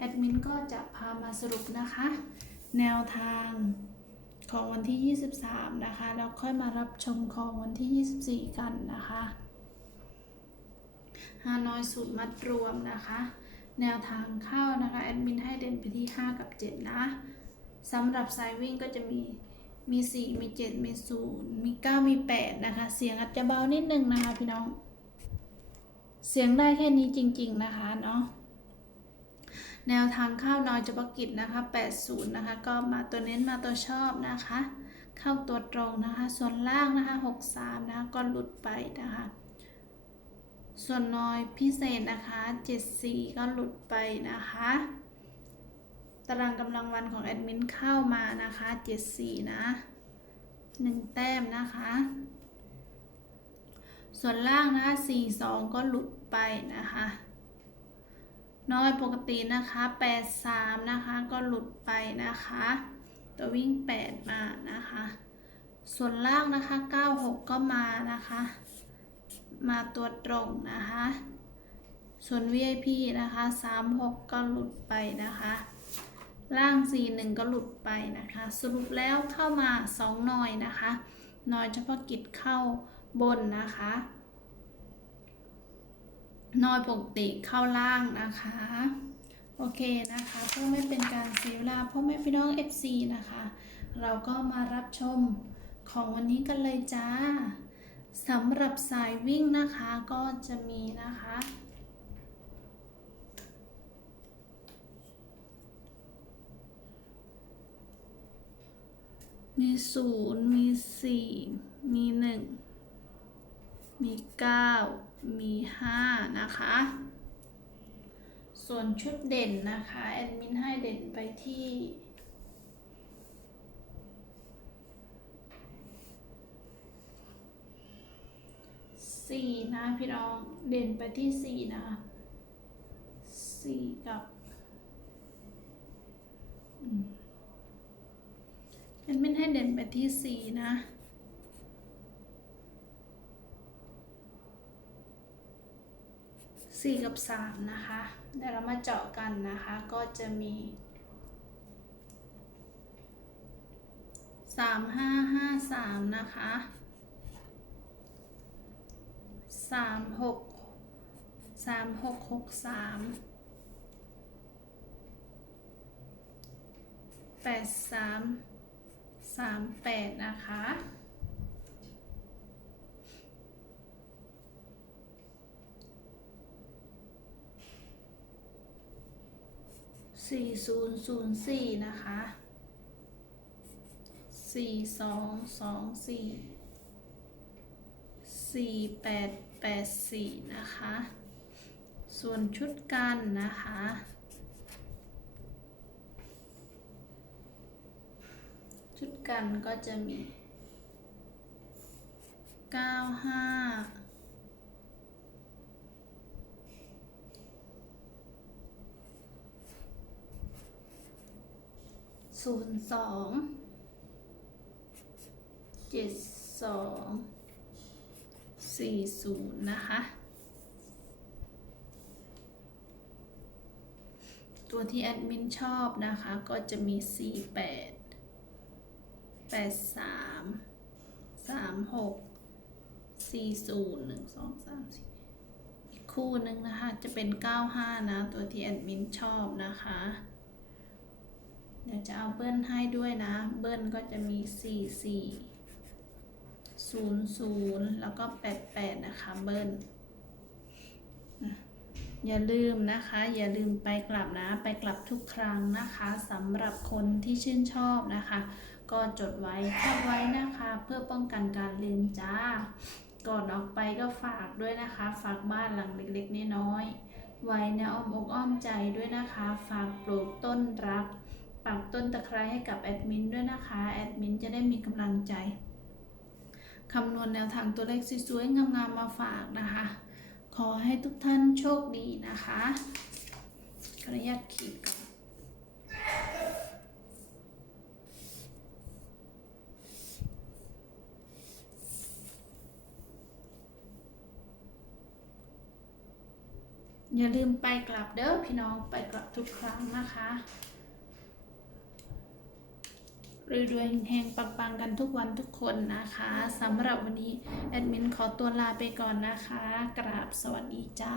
แอดมินก็จะพามาสรุปนะคะ แนวทางของวันที่ 23 นะคะ แล้วค่อยมารับชมของวันที่ 24 กันนะคะฮานอยสูตรมัดรวมนะคะ แนวทางเข้านะคะแอดมินให้เด่นไปที่ 5 กับ 7 นะสำหรับสายวิ่งก็จะมีมี 4 มี 7 มี 0 มี 9 มี 8 นะคะ เสียงอาจจะเบานิดนึงนะคะพี่น้อง เสียงได้แค่นี้จริง ๆ นะคะเนาะ แนวทางเข้าน้อยเฉพาะกิจนะคะ 80 นะคะ ก็มาตัวเน้นมาตัวชอบนะคะ เข้าตัวตรงนะคะ ส่วนล่างนะคะ 63 นะคะ ก็หลุดไปนะคะ ส่วนน้อยพิเศษนะคะ 74 ก็หลุดไปนะคะตารางกำลังวันของแอดมินเข้ามานะคะ 74 นะ 1 แต้มนะคะ ส่วนล่างนะคะ 42 ก็หลุดไปนะคะ น้อยปกตินะคะ 83 นะคะ ก็หลุดไปนะคะ ตัววิ่ง 8 มานะคะ ส่วนล่างนะคะ 96 ก็มานะคะ มาตัวตรงนะคะ ส่วน VIP นะคะ 36 ก็หลุดไปนะคะ ล่าง 41 ก็หลุดไปนะคะ สรุปแล้วเข้ามา 2 หน่อยนะคะ หน่อยเฉพาะกิจเข้าบนนะคะ น้อยปกติเข้าล่างนะคะ โอเคนะคะ เพื่อไม่เป็นการเสียเวลาพ่อแม่พี่น้อง FC นะคะ เราก็มารับชมของวันนี้กันเลยจ้าสำหรับสายวิ่งนะคะก็จะมีนะคะ มีศูนย์มีสี่มีหนึ่ง มี 9 มี 5 นะคะ ส่วนชุดเด่นนะคะ แอดมินให้เด่นไปที่สี่นะพี่น้องเด่นไปที่สี่นะคะสี่กับแอดมินให้เด่นไปที่สี่นะ 4 กับ 3 นะคะเดี๋ยวเรามาเจาะกันนะคะ ก็จะมี 3 5 5 3 นะคะ 3 6 3 6 6 3 8 3 3 8 นะคะ 4004 นะคะ 4224 4884 นะคะ ส่วนชุดกันนะคะ ชุดกันก็จะมี 95 ศูนย์สองเจ็ดสองสี่ศูนย์นะคะ ตัวที่แอดมินชอบนะคะก็จะมีสี่แปดแปดสามสามหกสี่ศูนย์หนึ่งสองสามสี่อีกคู่หนึ่งนะคะ จะเป็นเก้าห้านะ ตัวที่แอดมินชอบนะคะ เดี๋ยวจะเอาเบิ้ลให้ด้วยนะ เบิ้ลก็จะมี 4 4 0 0 แล้วก็ 8 8 นะคะ เบิ้ลอย่าลืมนะคะ อย่าลืมไปกลับนะ ไปกลับทุกครั้งนะคะสำหรับคนที่ชื่นชอบนะคะ ก็จดไว้แคปไว้นะคะ เพื่อป้องกันการลืมจ้า ก่อนออกไปก็ฝากด้วยนะคะ ฝากบ้านหลังเล็กๆน้อยๆไว้ในอ้อมอกอ้อมใจด้วยนะคะ ฝากปลูกต้นรัก ปักต้นตะไคร้ให้กับแอดมินด้วยนะคะ แอดมินจะได้มีกำลังใจคำนวณแนวทางตัวเลขสวยๆงามๆมาฝากนะคะ ขอให้ทุกท่านโชคดีนะคะขออนุญาตขีดก่อนอย่าลืมไปกลับเด้อพี่น้องไปกลับทุกครั้งนะคะ รวยๆแห่งๆปังๆ กันทุกวันทุกคนนะคะสำหรับวันนี้ แอดมินขอตัวลาไปก่อนนะคะ กราบสวัสดีจ้า